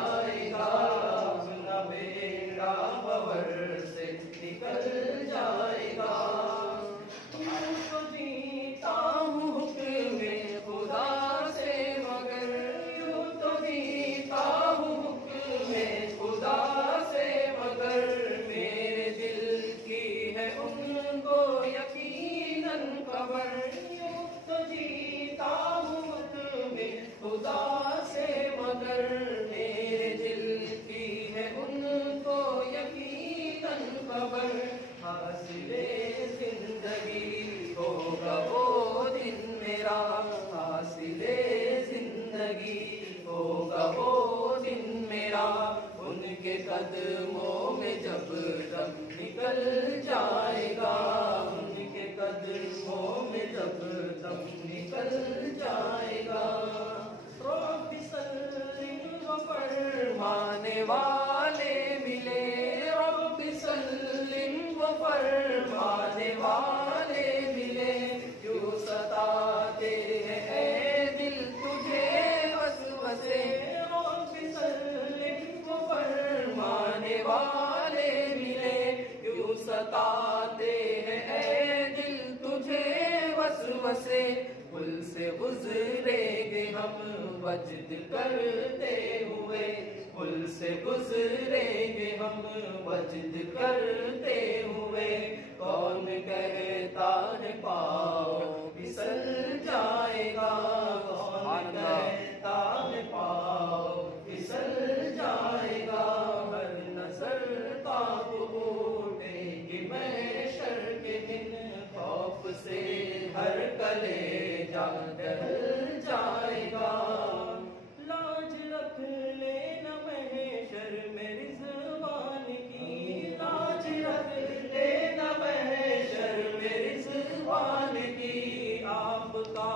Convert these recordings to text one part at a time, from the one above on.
جائے گا، نہ بیڑا بور سے نکل جائے گا۔ یوں تو جیتا ہوں حکم خدا سے مگر، یوں تو جیتا ہوں حکم خدا سے مگر، میرے دل کی ہے ان کو یقیناً خبر، یوں تو جیتا ہوں حکم خدا سے مگر، میرے دل کی ہے ان کو یقیناً خبر، حاصل زندگی ہوگا وہ دن میرا، حاصل زندگی ہوگا وہ دن میرا، ان کے قدموں میں جب دم نکل جائے گا، ان کے قدموں میں جب دم نکل جائے گا۔ رب سلم و فرمانے والے ملے، رب سلم و فرمانے والے ملے، کیوں ستاتے ہیں اے دل تجھے وسوسے، رب سلم و فرمانے والے ملے، کیوں ستاتے ہیں اے دل تجھے وسوسے، پل سے گزریں گے ہم وجد کرتے ہوئے، پل سے گزریں گے ہم وجد کرتے ہوئے، کون کہتا ہے پاؤ پھسل جائے گا، کون کہتا ہے پاؤ پھسل جائے گا، ہر نظر تاب اٹھے گی محشر کے دن، خوف سے ہر کلیجہ ڈر جائے گا، لاج رکھ لینا محشر میں رضوان کی، لاج رکھ لینا محشر میں رضوان کی، آپ کا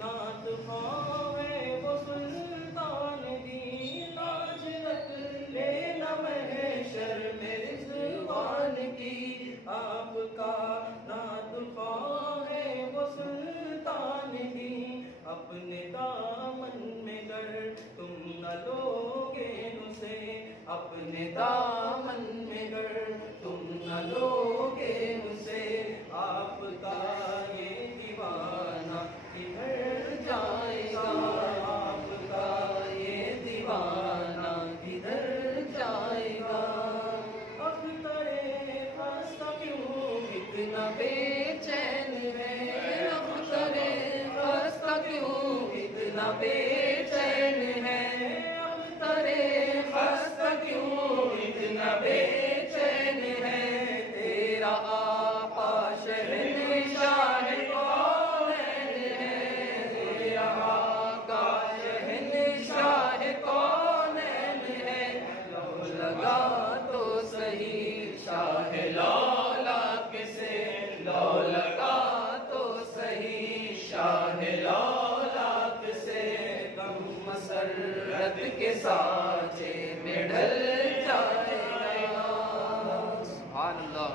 نعت خواں ہے وہ سلطان دی، لاج رکھ لینا محشر میں رضوان کی، آپ کا نعت خواں ہے وہ سلطان دی، اپنے دامن میں گر تم نہ لوگے اسے، اپنے دامن میں گر تم نہ لوگے اسے، آپ کا یہ دیوانہ کدھر جائے گا، آپ کا یہ دیوانہ کدھر جائے گا، اب کرے خستہ کیوں اتنا بے چین ہے، اب کرے خستہ کیوں اتنا بے چین ہے، اب کرے خستہ کیوں اتنا بے چین ہے، تیرا آقا شہنشاہ کونین ہے، تیرا آقا شہنشاہ کونین ہے، لو لگا تو صحیح شاہ لولاک سے، لو لگا تو صحیح شاہ لولاک سے، غم مسرت کے سانچے میں ڈھل جائے گا، سبحان اللہ۔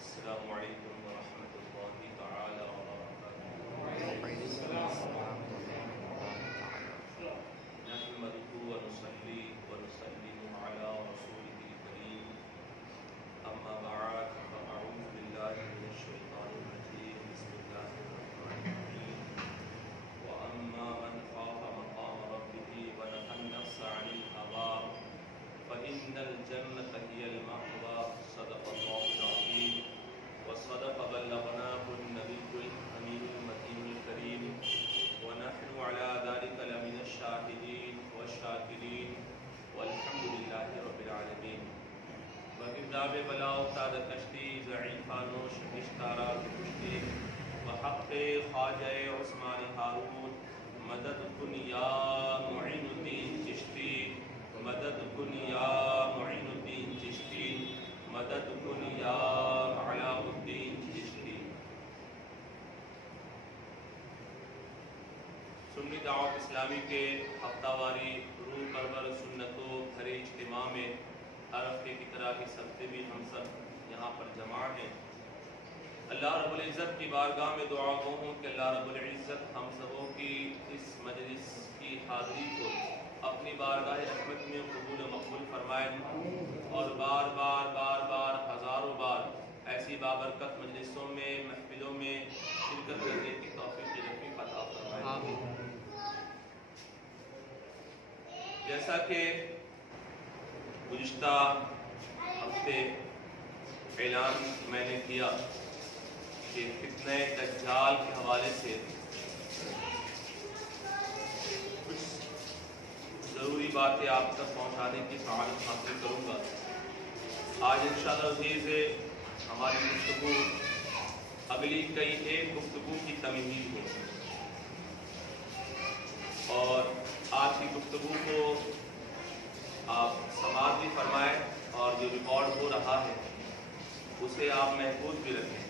السلام علیکم ورحمۃ اللہ تعالی وبرکاتہ۔ نحمده ونصلي ونسلم على رسوله الكريم، اما بعد فاعوذ بالله من الشیطان الرجیم، بسم اللہ الرحمن الرحیم، واما من خاف مقام ربه ونهى النفس عن الهوى فإن الجنة هي المأوى، صدق الله العظيم وصدق بلغناه النبي الأمين المتين الكريم، ونحن على ذلك لمن الشاهدين والشاكرين والحمد لله رب العالمين۔ وکتاب بلا افتاد کشتی ضعیفانو شکشتارا کشتی، وحق خواجہ عثمان ہارون مدد کن یا معین الدین چشتی، مدد کن یا معین الدین چشتی، مدد کن یا علاء الدین چشتی۔ سنی دعوت اسلامی کے ہفتہ واری روح پرور سنتوں بھرے اجتماع میں ہر ہفتے کی طرح اس ہفتے بھی ہم سب یہاں پر جمع ہیں۔ اللہ رب العزت کی بارگاہ میں دعا گو ہوں کہ اللہ رب العزت ہم سبوں کی اس مجلس کی حاضری کو اپنی بارگاہ رحمت میں قبول و مقبول فرمائے اور بار بار بار بار ہزاروں بار ایسی بابرکت مجلسوں میں محفلوں میں شرکت کرنے کی توفیق رفیق عطا فرمائے۔ جیسا کہ گزشتہ ہفتے اعلان میں نے کیا کہ فتنہ دجال کے حوالے سے کچھ ضروری باتیں آپ تک پہنچانے کی سعادت حاصل کروں گا۔ آج انشاءاللہ عزیز ہماری گفتگو اگلی کئی ایک گفتگو کی تمہید ہو اور آج کی گفتگو کو آپ سماعت بھی فرمائیں اور جو ریکارڈ ہو رہا ہے اسے آپ محفوظ بھی رکھیں،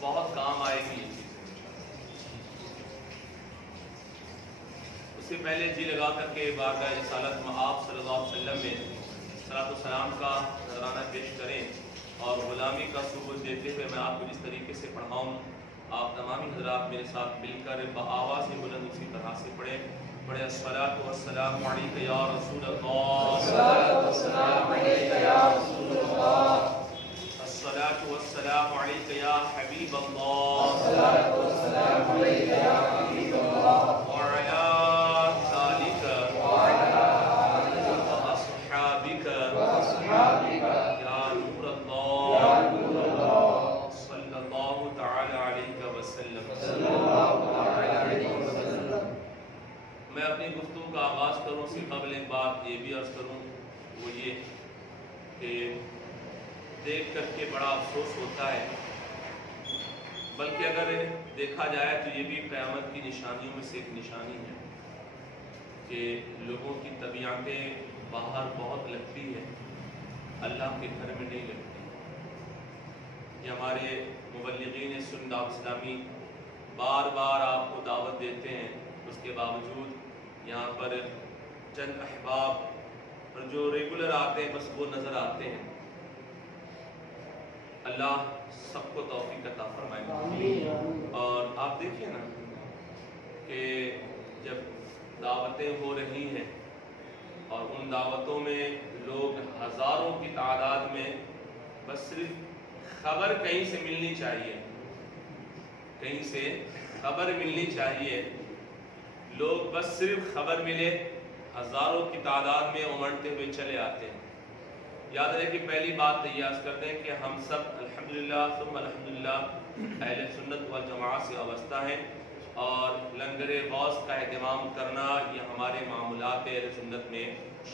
بہت کام آئے گی یہ چیز۔ اس سے پہلے جی لگا کر کے بارگاہ رسالت مآب صلی اللہ علیہ وسلم میں صلاۃ و سلام کا نذرانہ پیش کریں اور غلامی کا ثبوت دیتے ہوئے میں آپ کو جس طریقے سے پڑھاؤں آپ تمامی حضرات میرے ساتھ مل کر بآواز بلند اسی طرح سے پڑھیں۔ پڑھیں الصلاۃ والسلام علیک یا رسول اللہ، الصلاۃ والسلام علیک یا رسول اللہ، الصلاۃ والسلام علیک یا حبیب اللہ، الصلاۃ والسلام علیک یا حبیب اللہ، وعلی آلک وعلی آلک واصحابک واصحابک یا نور یا اللہ نور اللہ، صلی اللہ تعالی علیہ وسلم۔ صلی اللہ علیہ وسلم۔ میں اپنی گفتگو کا آغاز کروں اس سے قبل ایک بات یہ بھی عرض کروں، وہ یہ کہ دیکھ کر کے بڑا افسوس ہوتا ہے، بلکہ اگر دیکھا جائے تو یہ بھی قیامت کی نشانیوں میں سے ایک نشانی ہے کہ لوگوں کی طبیعتیں باہر بہت لگتی ہے، اللہ کے گھر میں نہیں لگتی۔ یہ ہمارے مبلغین سنت دعوت اسلامی بار بار آپ کو دعوت دیتے ہیں، اس کے باوجود یہاں پر چند احباب اور جو ریگولر آتے ہیں بس وہ نظر آتے ہیں۔ اللہ سب کو توفیق عطا فرمائے۔ اور آپ دیکھیں نا کہ جب دعوتیں ہو رہی ہیں اور ان دعوتوں میں لوگ ہزاروں کی تعداد میں بس صرف خبر کہیں سے ملنی چاہیے، کہیں سے خبر ملنی چاہیے، لوگ بس صرف خبر ملے ہزاروں کی تعداد میں امڑتے ہوئے چلے آتے ہیں۔ یاد رہے کہ پہلی بات تیار کرتے ہیں کہ ہم سب الحمدللہ ثم الحمدللہ اہل سنت والجماعت سے وابستہ ہیں اور لنگر غوث کا اہتمام کرنا یہ ہمارے معمولات اہل سنت میں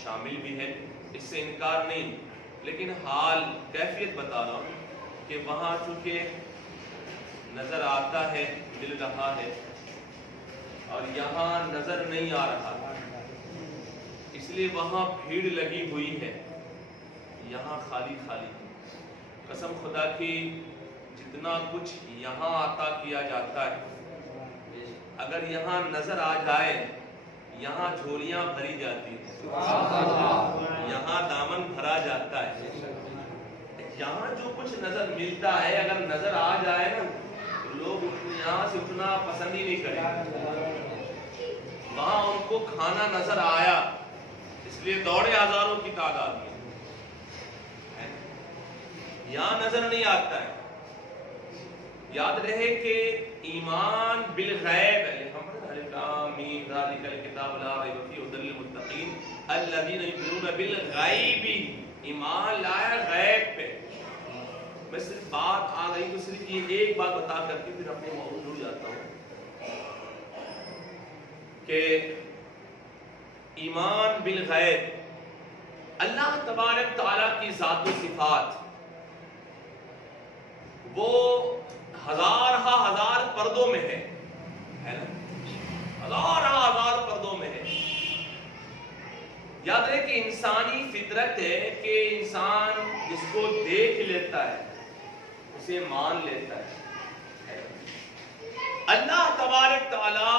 شامل بھی ہے، اس سے انکار نہیں، لیکن حال کیفیت بتا رہا ہوں کہ وہاں چونکہ نظر آتا ہے مل رہا ہے اور یہاں نظر نہیں آ رہا، اس لیے وہاں بھیڑ لگی ہوئی ہے، یہاں خالی خالی ہے۔ قسم خدا کی جتنا کچھ یہاں عطا کیا جاتا ہے اگر یہاں نظر آ جائے یہاں جھولیاں بھری جاتی ہیں، یہاں دامن بھرا جاتا ہے۔ یہاں جو کچھ نظر ملتا ہے اگر نظر آ جائے نا لوگ یہاں سے اٹھنا پسند ہی نہیں کریں، وہاں ان کو کھانا نظر آیا اس لیے دوڑے ہزاروں کی تعداد میں، یہاں نظر نہیں آتا ہے۔ یاد رہے کہ ایمان بالغیب ذالک الکتاب لا ریب فیہ ھدی للمتقین الذین یؤمنون بالغیب، ایمان لایا غیب پہ۔ میں صرف بات آ گئی تو صرف یہ ایک بات بتا کر کے پھر اپنے موضوع جڑ جاتا ہوں کہ ایمان بالغیب، اللہ تبارک تعالیٰ کی ذات و صفات وہ ہزار پردوں میں ہے نا، ہزار پردوں میں ہے۔ یاد رہے کہ انسانی فطرت ہے کہ انسان جس کو دیکھ لیتا ہے مان لیتا ہے۔ اللہ تبارک تعالی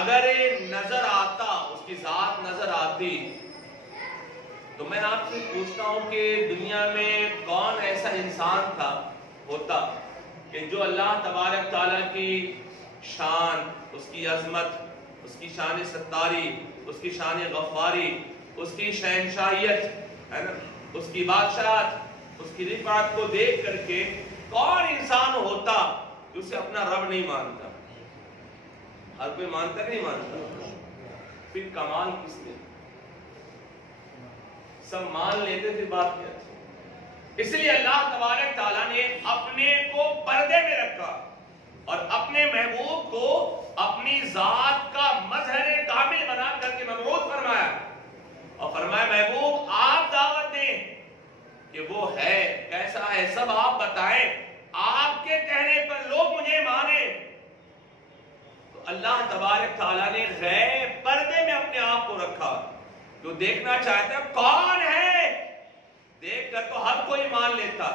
اگر نظر آتا، اس کی ذات نظر آتی، تو میں آپ سے پوچھتا ہوں کہ دنیا میں کون ایسا انسان تھا ہوتا کہ جو اللہ تبارک تعالیٰ کی شان، اس کی عظمت، اس کی شان ستاری، اس کی شان غفاری، اس کی شہنشاہیت ہے نا، اس کی بادشاہت، اس کی رفعت کو دیکھ کر کے کون انسان ہوتا جو اسے اپنا رب نہیں مانتا؟ ہر کوئی مانتا نہیں مانتا؟ پھر کمال کس نے؟ سب مان لیتے پھر بات کیا؟ اس لیے اللہ تبارک تعالیٰ نے اپنے کو پردے میں رکھا اور اپنے محبوب کو اپنی ذات کا مظہر کامل بنا کر کے مبعوث فرمایا اور فرمایا محبوب آپ دعوت دیں کہ وہ ہے کیسا ہے، سب آپ بتائیں، آپ کے کہنے پر لوگ مجھے مانیں۔ تو اللہ تبارک تعالیٰ نے غیب پردے میں اپنے آپ کو رکھا، جو دیکھنا چاہتا ہے کون ہے، دیکھ کر تو ہر کوئی مان لیتا،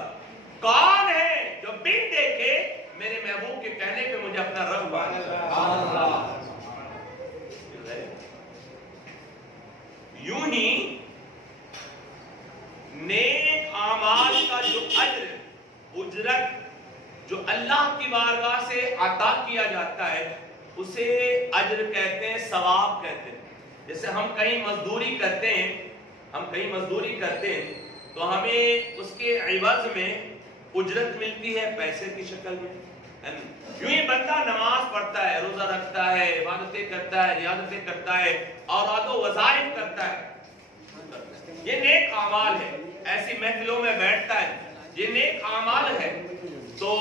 کون ہے جو بن دیکھے میرے محبوب کے کہنے پہ مجھے اپنا رب مانتا۔ یوں ہی نیک اعمال کا جو اجر، اجرت جو اللہ کی بارگاہ سے عطا کیا جاتا ہے اسے اجر کہتے ہیں، ثواب کہتے ہیں۔ جیسے ہم کہیں مزدوری کرتے ہیں تو ہمیں اس کے عوض میں اجرت ملتی ہے پیسے کی شکل میں۔ یوں ہی بندہ نماز پڑھتا ہے، روزہ رکھتا ہے، عبادتیں کرتا ہے، ریاضتیں کرتا ہے، اوراد و وظائف کرتا ہے، یہ نیک اعمال ہے۔ ایسی محفلوں میں بیٹھتا ہے، یہ نیک اعمال ہے۔ تو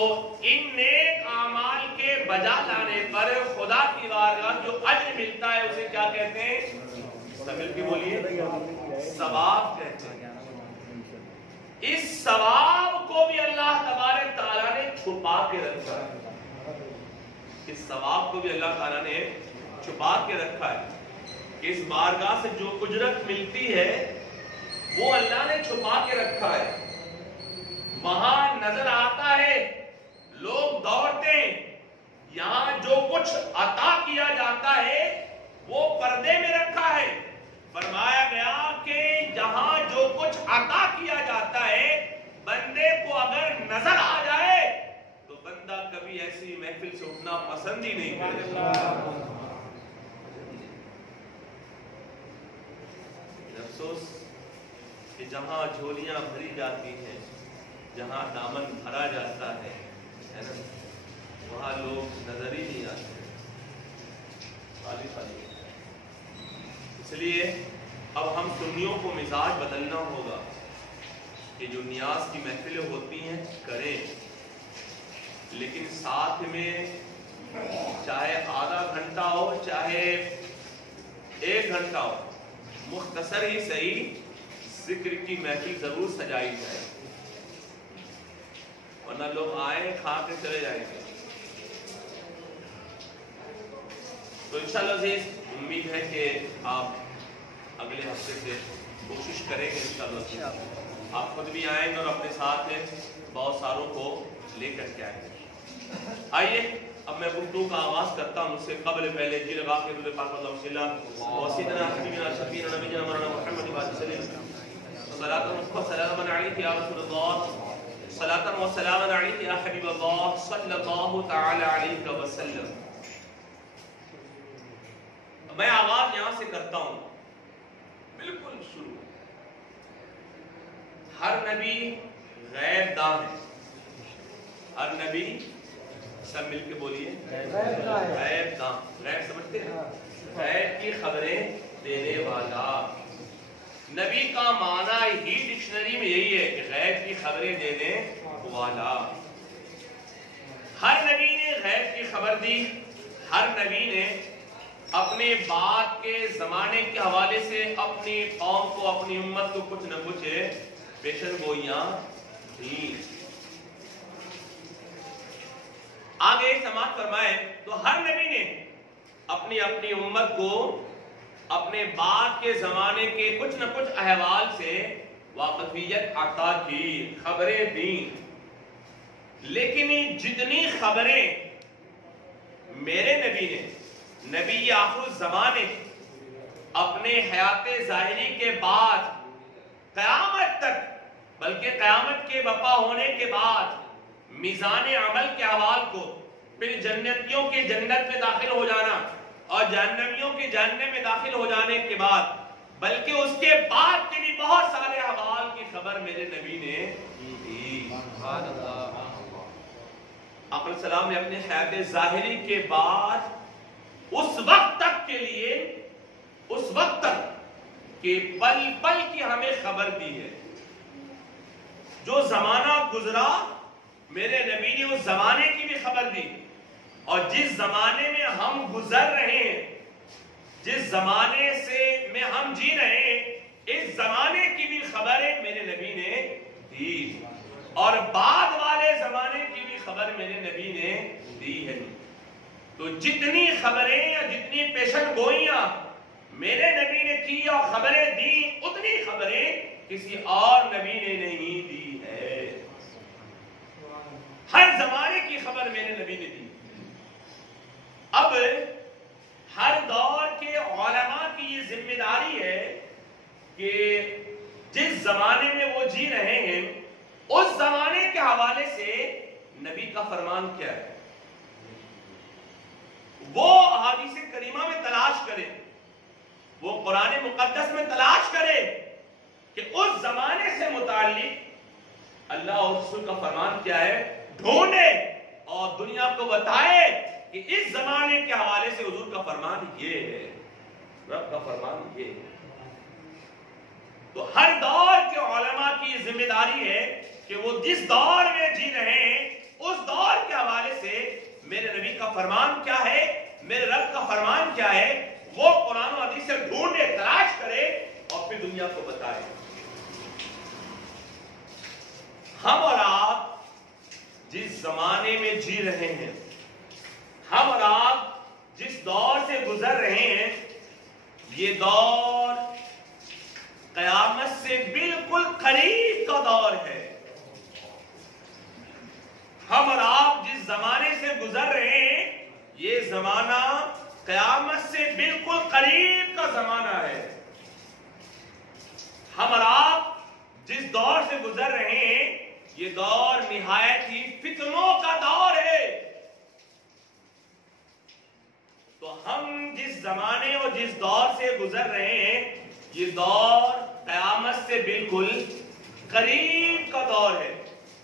ان نیک اعمال کے بجا لانے پر خدا کی بارگاہ جو اجر ملتا ہے اسے کیا کہتے ہیں؟ مل کے بولیے، ثواب کہتے ہیں۔ اس ثواب کو بھی اللہ تبارک تعالیٰ نے چھپا کے رکھا ہے، اس ثواب کو بھی اللہ تعالیٰ نے چھپا کے رکھا ہے کہ اس بارگاہ سے جو اجرت ملتی ہے وہ اللہ نے چھپا کے رکھا ہے۔ وہاں نظر آتا ہے، لوگ دوڑتے ہیں، یہاں جو کچھ عطا کیا جاتا ہے وہ پردے میں رکھا ہے۔ فرمایا گیا کہ جہاں جو کچھ عطا کیا جاتا ہے بندے کو اگر نظر آ جائے تو بندہ کبھی ایسی محفل سے اٹھنا پسند ہی نہیں کرے۔ افسوس کہ جہاں جھولیاں بھری جاتی ہیں، جہاں دامن بھرا جاتا ہے نا، وہاں لوگ نظر ہی نہیں آتے، خالی خالی۔ اس لیے اب ہم سنیوں کو مزاج بدلنا ہوگا کہ جو نیاز کی محفلیں ہوتی ہیں کریں، لیکن ساتھ میں چاہے آدھا گھنٹہ ہو چاہے 1 گھنٹہ ہو، مختصر ہی صحیح ذکر کی محفل ضرور سجائی جائے، ورنہ لوگ آئیں کھا کے چلے جائیں گے۔ تو انشاءاللہ عزیز امید ہے کہ آپ اگلے ہفتے سے کوشش کریں گے انشاءاللہ، آپ خود بھی آئیں گے اور اپنے ساتھ بہت ساروں کو لے کر کے آئیں گے۔ آئیے اب میں گفتگو کا آغاز کرتا ہوں، اس سے قبل پہلے جی لگا کے حضور پاک صلی اللہ علیہ وسلم وسیدنا حبیبنا شفیعنا نبینا مولانا محمد وسلم صلاۃ و سلام علیک یا رسول اللہ، صلاۃ و سلام علیک یا حبیب اللہ صلی اللہ تعالی علیہ وسلم۔ میں آغاز یہاں سے کرتا ہوں، بالکل شروع۔ ہر نبی غیب دان ہے، ہر نبی، سب مل کے بولیے، غیب دان۔ غیب سمجھتے ہیں؟ غیب کی خبریں دینے والا۔ نبی کا معنی ہی ڈکشنری میں یہی ہے کہ غیب کی خبریں دینے والا۔ ہر نبی نے غیب کی خبر دی، ہر نبی نے اپنے بعد کے زمانے کے حوالے سے اپنی قوم کو، اپنی امت کو کچھ نہ کچھ پیشن گوئیاں دی۔ آگے سماعت فرمائے تو ہر نبی نے اپنی امت کو اپنے بعد کے زمانے کے کچھ نہ کچھ احوال سے واقفیت عطا کی، خبریں دیں، لیکن جتنی خبریں میرے نبی نے نبی آخر الزمانے اپنے حیات ظاہری کے بعد قیامت تک، بلکہ قیامت کے برپا ہونے کے بعد میزان عمل کے اعمال کو، پھر جنتیوں کے جنت میں داخل ہو جانا اور جہنمیوں کے جہنم میں داخل ہو جانے کے بعد، بلکہ اس کے بعد کے بھی بہت سارے احوال کی خبر میرے نبی نے دی۔ آپ علیہ السلام نے اپنے حیات ظاہری کے بعد اس وقت تک کے لیے، اس وقت تک کہ پل پل کی ہمیں خبر دی ہے۔ جو زمانہ گزرا میرے نبی نے اس زمانے کی بھی خبر دی، اور جس زمانے میں ہم گزر رہے ہیں، جس زمانے میں ہم جی رہے ہیں، اس زمانے کی بھی خبریں میرے نبی نے دی، اور بعد والے زمانے کی بھی خبر میرے نبی نے دی ہے۔ تو جتنی خبریں یا جتنی پیشن گوئیاں میرے نبی نے کی اور خبریں دی، اتنی خبریں کسی اور نبی نے نہیں دی ہے۔ ہر زمانے کی خبر میرے نبی نے دی۔ اب ہر دور کے علماء کی یہ ذمہ داری ہے کہ جس زمانے میں وہ جی رہے ہیں، اس زمانے کے حوالے سے نبی کا فرمان کیا ہے، وہ احادیث کریمہ میں تلاش کرے، وہ قرآن مقدس میں تلاش کرے کہ اس زمانے سے متعلق اللہ اور رسول کا فرمان کیا ہے، ڈھونڈے اور دنیا کو بتائے کہ اس زمانے کے حوالے سے حضور کا فرمان یہ ہے، رب کا فرمان یہ ہے۔ تو ہر دور کے علماء کی یہ ذمہ داری ہے کہ وہ جس دور میں جی رہے ہیں، اس دور کے حوالے سے میرے نبی کا فرمان کیا ہے، میرے رب کا فرمان کیا ہے، وہ قرآن و حدیث سے ڈھونڈے، تلاش کرے اور پھر دنیا کو بتائے۔ ہم اور آپ جس زمانے میں جی رہے ہیں، ہم اور آپ جس دور سے گزر رہے ہیں، یہ دور قیامت سے بالکل قریب کا دور ہے۔ ہم اور آپ جس زمانے سے گزر رہے ہیں، یہ زمانہ قیامت سے بالکل قریب کا زمانہ ہے۔ ہم اور آپ جس دور سے گزر رہے ہیں، یہ دور نہایت ہی فتنوں کا دور ہے۔ تو ہم جس زمانے اور جس دور سے گزر رہے ہیں، یہ دور قیامت سے بالکل قریب کا دور ہے،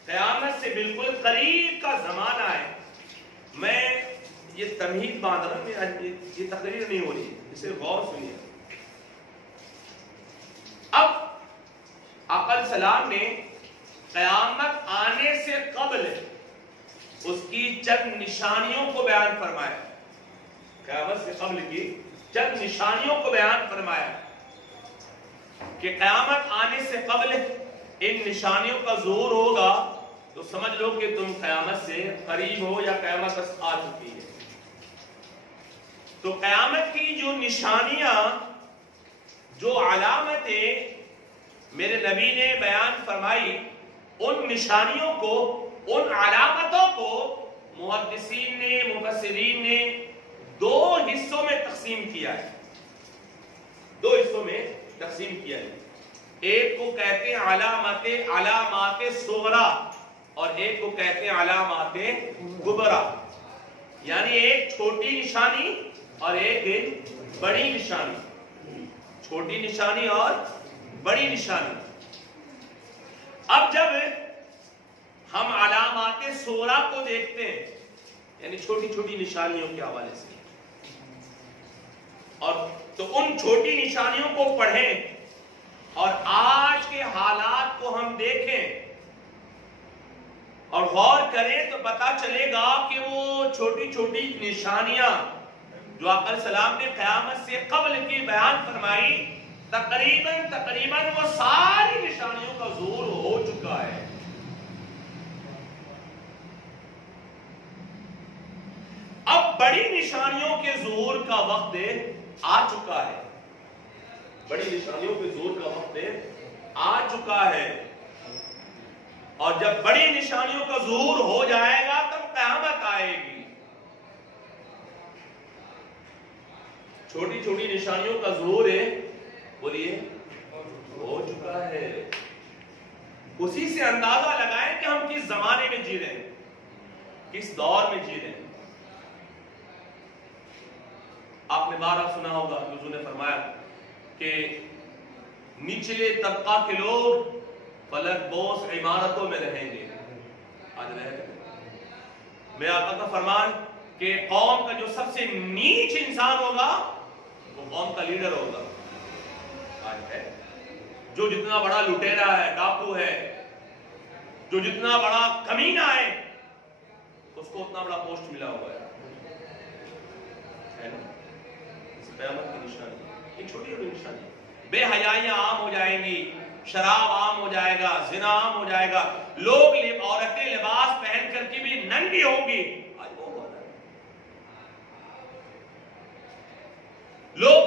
قیامت سے بالکل قریب کا زمانہ ہے۔ میں یہ تمہید باندھ رہا ہوں، یہ تقریر نہیں ہو رہی، اسے غور سنیے۔ اب آقا علیہ السلام نے قیامت آنے سے قبل اس کی چند نشانیوں کو بیان فرمایا، قیامت سے قبل کی چند نشانیوں کو بیان فرمایا کہ قیامت آنے سے قبل ان نشانیوں کا ظہور ہوگا تو سمجھ لو کہ تم قیامت سے قریب ہو یا قیامت بس آ چکی ہے۔ تو قیامت کی جو نشانیاں، جو علامتیں میرے نبی نے بیان فرمائی، ان نشانیوں کو، ان علامتوں کو محدثین نے، مفسرین نے دو حصوں میں تقسیم کیا ہے، دو حصوں میں تقسیم کیا ہے۔ ایک کو کہتے ہیں علامات صغرا اور ایک کو کہتے ہیں علامات کبرا، یعنی ایک چھوٹی نشانی اور ایک بڑی نشانی، چھوٹی نشانی اور بڑی نشانی۔ اب جب ہم علامات صغرا کو دیکھتے ہیں، یعنی چھوٹی چھوٹی نشانیوں کے حوالے سے، اور تو ان چھوٹی نشانیوں کو پڑھیں اور آج کے حالات کو ہم دیکھیں اور غور کریں تو پتا چلے گا کہ وہ چھوٹی چھوٹی نشانیاں جو آقا علیہ السلام نے قیامت سے قبل کی بیان فرمائی، تقریباً وہ ساری نشانیوں کا ظہور ہو چکا ہے۔ اب بڑی نشانیوں کے ظہور کا وقت آ چکا ہے، بڑی نشانیوں کے ظہور کا وقت آ چکا ہے، اور جب بڑی نشانیوں کا ظہور ہو جائے گا تب قیامت آئے گی۔ چھوٹی چھوٹی نشانیوں کا ظہور ہے، بولیے ہو چکا ہے۔ اسی سے اندازہ لگائیں کہ ہم کس زمانے میں جی رہے ہیں، کس دور میں جی رہے ہیں۔ آپ نے بارہ سنا ہوگا کہ حضور نے فرمایا کہ نچلے طبقہ کے لوگ فلک بوس عمارتوں میں رہیں گے، آج رہ گئے۔ میرے آقا کا فرمان کہ قوم کا جو سب سے نیچ انسان ہوگا وہ قوم کا لیڈر ہوگا، آج ہے۔ جو جتنا بڑا لٹیرا ہے، ڈاکو ہے، جو جتنا بڑا کمینہ ہے، اس کو اتنا بڑا پوسٹ ملا ہوا ہے نا؟ اس قیامت کی نشانی، ایک چھوٹی چھوٹی نشانی۔ بے حیائیاں عام ہو جائیں گی، شراب عام ہو جائے گا، زنا عام ہو جائے گا، لوگ عورتیں لباس پہن کر کے بھی ننگی ہوں گی، آج وہ ہو رہا ہے۔ لوگ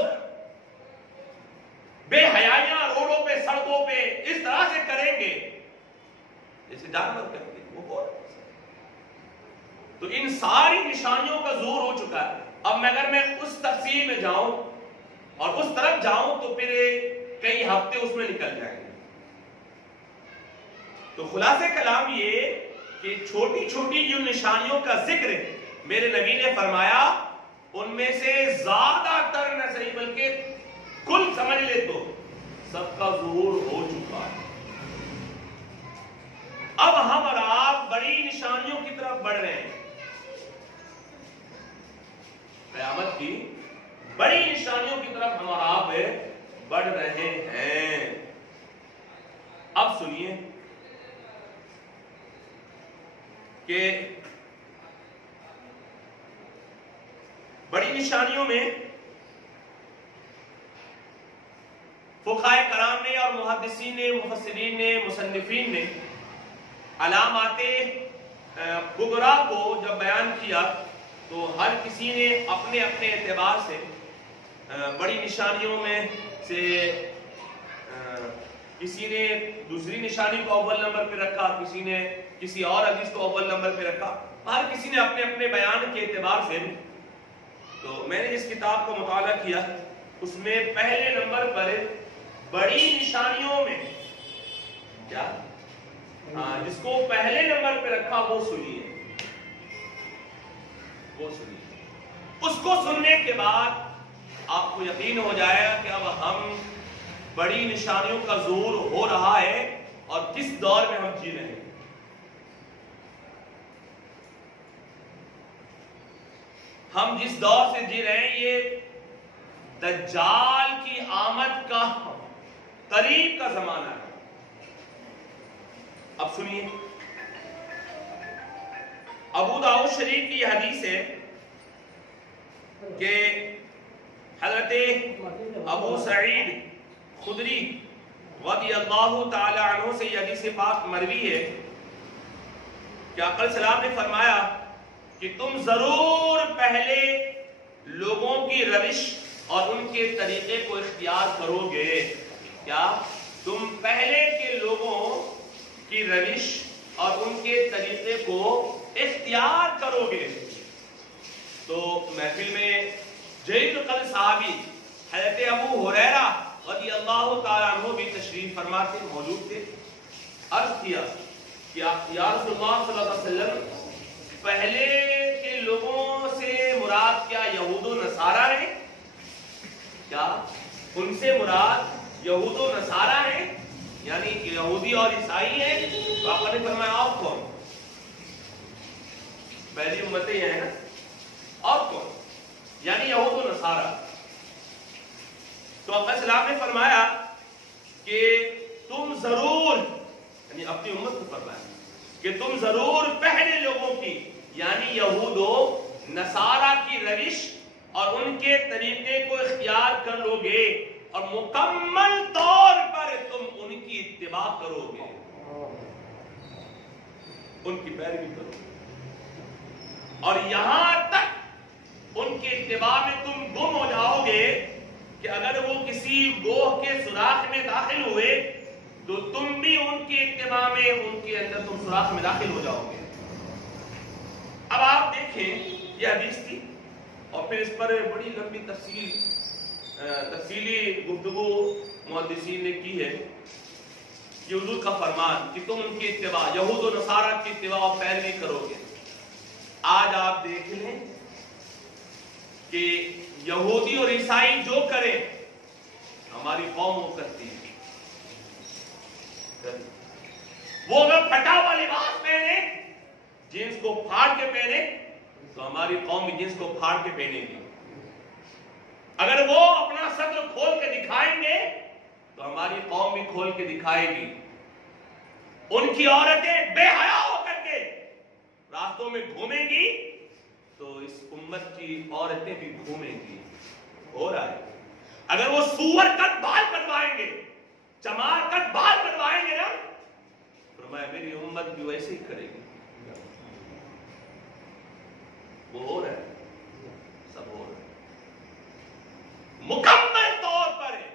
بے حیائیاں روڈوں پہ، سڑکوں پہ اس طرح سے کریں گے جیسے جانور کرتے ہیں، وہ ہو رہا ہے۔ تو ان ساری نشانیوں کا ظہور ہو چکا ہے۔ اب اگر میں اس تفصیل میں جاؤں اور اس طرف جاؤں تو پھر کئی ہفتے اس میں نکل جائیں گے۔ تو خلاصہ کلام یہ کہ چھوٹی چھوٹی جو نشانیوں کا ذکر ہے، میرے نبی نے فرمایا ان میں سے زیادہ تر نہ صحیح بلکہ کل سمجھ لے تو سب کا ظہور ہو چکا ہے۔ اب ہم اور آپ بڑی نشانیوں کی طرف بڑھ رہے ہیں، قیامت کی بڑی نشانیوں کی طرف ہم اور آپ بڑھ رہے ہیں۔ اب سنیے کہ بڑی نشانیوں میں فقہائے کرام نے اور محدثین نے، مفسرین نے، مصنفین نے علامات کبریٰ کو جب بیان کیا تو ہر کسی نے اپنے اپنے اعتبار سے بڑی نشانیوں میں سے کسی نے دوسری نشانی کو اول نمبر پہ رکھا، کسی نے کسی اور حدیث کو اول نمبر پہ رکھا، ہر کسی نے اپنے اپنے بیان کے اعتبار سے۔ تو میں نے اس کتاب کا مطالعہ کیا، اس میں پہلے نمبر پر بڑی نشانیوں میں کیا جس کو پہلے نمبر پہ رکھا وہ سنیے، وہ سنیے۔ اس کو سننے کے بعد آپ کو یقین ہو جائے گا کہ اب ہم بڑی نشانیوں کا ظہور ہو رہا ہے اور کس دور میں ہم جی رہے ہیں۔ ہم جس دور سے جی رہے ہیں یہ دجال کی آمد کا قریب کا زمانہ ہے۔ اب سنیے، ابو داؤد شریف کی یہ حدیث ہے کہ حضرت ابو سعید خدری رضی اللہ تعالی عنہ سے یہ حدیث پاک مروی ہے کہ آقا علیہ السلام نے فرمایا کہ تم ضرور پہلے لوگوں کی روش اور ان کے طریقے کو اختیار کرو گے۔ کیا تم پہلے کے لوگوں کی روش اور ان کے طریقے کو اختیار کرو گے؟ تو محفل میں جلیل القدر صحابی حضرت ابو ہریرہ رضی اللہ تعالیٰ عنہ بھی تشریف فرما کے موجود تھے۔ عرض کیا کہ یا رسول اللہ صلی اللہ علیہ وسلم، پہلے کے لوگوں سے مراد کیا یہود و نصارہ ہیں؟ کیا ان سے مراد یہود و نصارہ ہیں، یعنی یہودی اور عیسائی ہیں؟ تو آقا نے فرمایا آپ کون؟ پہلی امتیں یہ ہیں نا، اور کون؟ یعنی یہود و نصارہ۔ تو آقا السلام نے فرمایا کہ تم ضرور، یعنی اپنی امت کو فرمایا کہ تم ضرور پہلے لوگوں کی یعنی یہود و نصارہ کی روش اور ان کے طریقے کو اختیار کر لو گے اور مکمل طور پر تم ان کی اتباع کرو گے، ان کی پیروی کرو گے، اور یہاں تک ان کے اتباع میں تم گم ہو جاؤ گے کہ اگر وہ کسی گوہ کے سوراخ میں داخل ہوئے تو تم بھی ان کی اتباع میں ان کے اندر تم سوراخ میں داخل ہو جاؤ گے۔ اب آپ دیکھیں یہ حدیث تھی اور پھر اس پر بڑی لمبی تفصیلی گفتگو محدثین نے کی ہے کہ حضور کا فرمان کہ تم ان کی اتباع، یہود و نصارہ کی اتباع و پیروی کرو گے۔ آج آپ دیکھ لیں کہ یہودی اور عیسائی جو کریں ہماری قوم وہ کرتی ہے۔ وہ اگر پھٹا ہوا لباس پہنے، جنس کو پھاڑ کے پہنے، تو ہماری قوم بھی جنس کو پھاڑ کے پہنے گی۔ اگر وہ اپنا صدر کھول کے دکھائیں گے تو ہماری قوم بھی کھول کے دکھائے گی۔ ان کی عورتیں بے حیا ہو کر کے راستوں میں گھومیں گی تو اس امت کی عورتیں بھی گھومیں گی۔ ہو رہا ہے۔ اگر وہ سور کٹ بال کٹوائیں گے، چمار کٹ بال کٹوائیں گے نا، فرمایا میری امت بھی ویسے ہی کرے گی۔ وہ ہو رہا ہے، سب ہو رہا ہے، مکمل طور پر ہے۔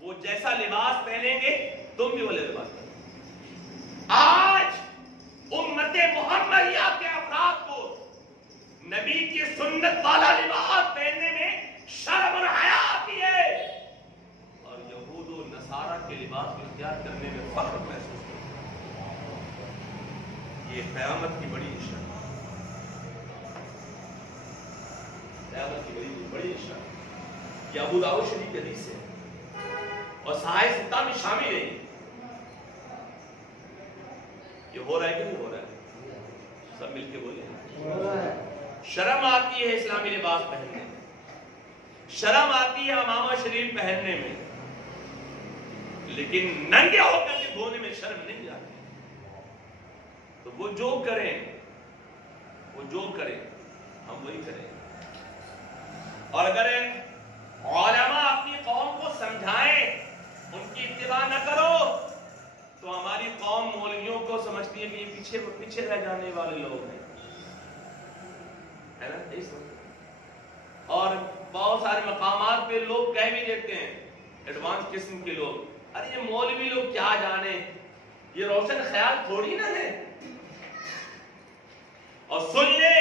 وہ جیسا لباس پہنیں گے تم بھی وہ لباس پہنیں۔ آج امت محمدیہ کے افراد کو نبی کی سنت والا لباس پہننے میں شرم اور حیا آتی ہے، اور یہود و نصارہ کے لباس کو اختیار کرنے میں فخر محسوس کرتے ہیں۔ یہ قیامت کی بڑی نشانی، قیامت کی بڑی نشانی۔ یہ ابو داؤد شریف کی حدیث ہے اور صحائف ستہ میں شامل ہے۔ یہ ہو رہا ہے کہ نہیں ہو رہا ہے؟ سب مل کے بولیں۔ شرم آتی ہے اسلامی لباس پہننے میں، شرم آتی ہے امامہ شریف پہننے میں، لیکن ننگے ہو کر کے گھومنے میں شرم نہیں آتی۔ تو وہ جو کریں ہم وہی کریں۔ اور اگر علماء اپنی قوم کو سمجھائیں ان کی اتباع نہ کرو تو ہماری قوم مولویوں کو سمجھتی ہے کہ یہ پیچھے رہ جانے والے لوگ ہیں، ہے نا؟ اور بہت سارے مقامات پہ لوگ کہہ بھی دیتے ہیں، ایڈوانس قسم کے لوگ، ارے یہ مولوی لوگ کیا جانے، یہ روشن خیال تھوڑی نہ ہے۔ اور سن لے،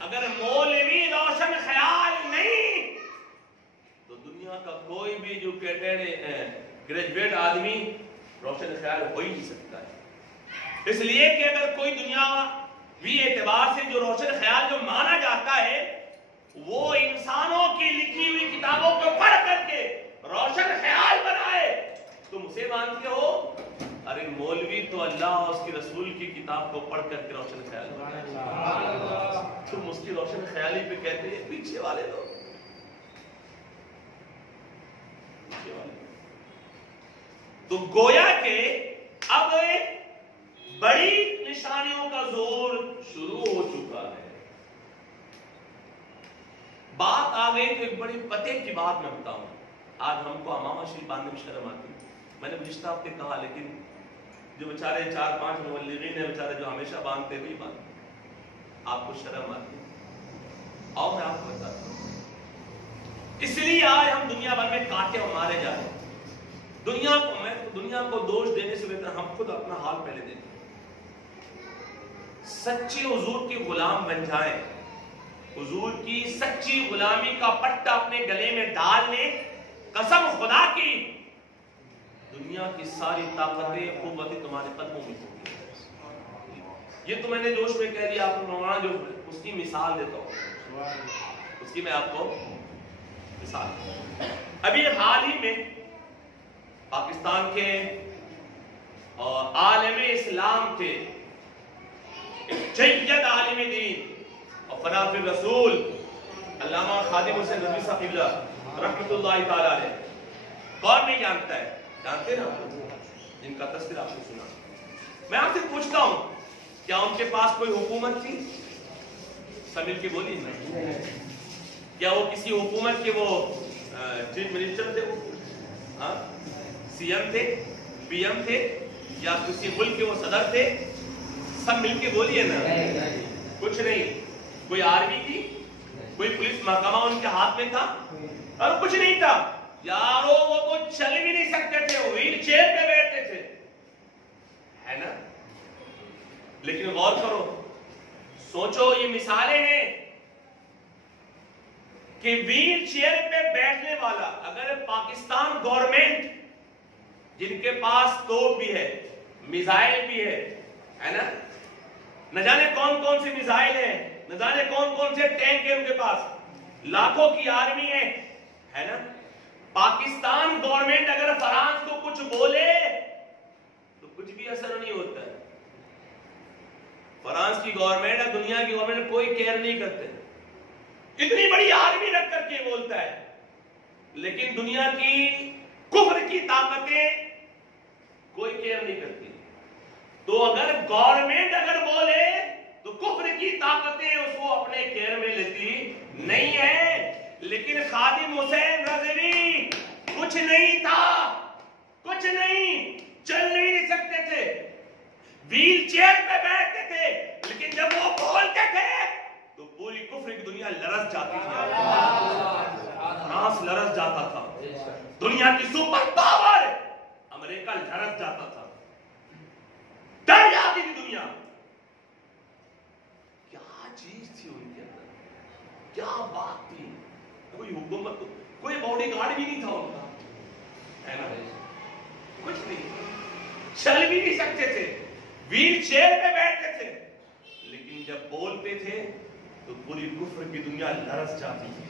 اگر مولوی روشن خیال نہیں تو دنیا کا کوئی بھی جو گریجویٹ آدمی روشن خیال ہو ہی نہیں سکتا ہے۔ اس لیے کہ اگر کوئی دنیاوی اعتبار سے جو روشن خیال جو مانا جاتا ہے وہ انسانوں کی لکھی ہوئی کتابوں کو پڑھ کر کے روشن خیال بنائے، تم اسے مانتے ہو؟ ارے مولوی تو اللہ اور اس کی رسول کی کتاب کو پڑھ کر کے روشن خیال بنائے، تم اس کی روشن خیالی پہ کہتے ہیں پیچھے والے لوگ۔ تو گویا کہ اب بڑی نشانیوں کا زور شروع ہو چکا ہے۔ بات آ گئی تو ایک بڑی پتے کی بات میں بتاؤں۔ آج ہم کو امامہ شریف باندھنے میں شرم آتی ہے۔ میں نے گزشتہ ہفتے کہا، لیکن جو بیچارے 4-5 مبلغین ہیں بیچارے جو ہمیشہ باندھتے وہی باندھتے، آپ کو شرم آتی ہے؟ آؤ میں آپ کو بتاتا ہوں۔ اس لیے آج ہم دنیا بھر میں کاٹے اور مارے جا رہے ہیں۔ دنیا کو دوش دینے سے بہتر ہم خود اپنا حال پہلے دیتے ہیں۔ سچے حضور کے غلام بن جائیں، حضور کی سچی غلامی کا پٹا اپنے گلے میں ڈال لیں، قسم خدا کی دنیا کی ساری طاقتیں قوتیں تمہارے قدموں میں ہوں گی۔ یہ تو میں نے جوش میں کہہ دیا، آپ کو مولانا جو اس کی مثال دیتا ہوں، اس کی میں آپ کو مثال۔ ابھی حال ہی میں پاکستان کے عالم اسلام کے جید عالم دین اور فناف الرسول علامہ خادم حسین نبی صاحب قبلہ رحمۃ اللہ تعالی علیہ، کون نہیں جانتا ہے؟ جانتے نا جن کا تذکرہ آپ نے سنا۔ میں آپ سے پوچھتا ہوں، کیا ان کے پاس کوئی حکومت تھی؟ سب مل کے بولیے نا۔ کیا وہ کسی حکومت کے وہ چیف منسٹر تھے، سی ایم تھے، پی ایم تھے، یا کسی ملک کے وہ صدر تھے؟ سب مل کے بولیے نا۔ کچھ نہیں۔ کوئی آرمی تھی؟ کوئی پولیس محکمہ ان کے ہاتھ میں تھا؟ اور کچھ نہیں تھا یارو، وہ تو چل بھی نہیں سکتے تھے، ویل چیئر پہ بیٹھتے تھے، ہے نا؟ لیکن غور کرو، سوچو، یہ مثالیں ہیں کہ ویل چیئر پہ بیٹھنے والا اگر پاکستان گورنمنٹ جن کے پاس توپ بھی ہے میزائل بھی ہے نا، نہ جانے کون کون سی میزائل ہیں، نہ جانے کون کون سے ٹینک ہیں ان کے پاس، لاکھوں کی آرمی ہے نا، پاکستان گورنمنٹ اگر فرانس کو کچھ بولے تو کچھ بھی اثر نہیں ہوتا ہے. فرانس کی گورنمنٹ اور دنیا کی گورنمنٹ کوئی کیئر نہیں کرتے، اتنی بڑی آرمی رکھ کر کے بولتا ہے، لیکن دنیا کی کفر کی طاقتیں کوئی کیئر نہیں کرتی. تو اگر گورنمنٹ اگر بولے تو کفر کی طاقتیں اس کو اپنے کیئر میں لیتی نہیں ہے. لیکن خادم حسین رضوی کچھ نہیں تھا، کچھ نہیں، چل نہیں سکتے تھے، ویل چیئر پہ بیٹھتے تھے، لیکن جب وہ بولتے تھے تو پوری کفر کی دنیا لرز جاتی تھی، فرانس لرز جاتا تھا، دنیا کی سپر پاور امریکہ لرز جاتا تھا، ڈر جاتی تھی دنیا. کیا چیز تھی ان کے اندر، کیا بات تھی. کوئی حکومت، کوئی باڈی گارڈ بھی نہیں تھا ان کا، ہے نا، کچھ نہیں، چل بھی نہیں سکتے تھے، ویل چیئر پہ بیٹھتے تھے، لیکن جب بولتے تھے تو پوری کفر کی دنیا لرز جاتی تھی.